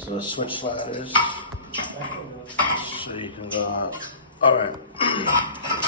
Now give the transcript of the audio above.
So the switch slide is, so you can go out. All right.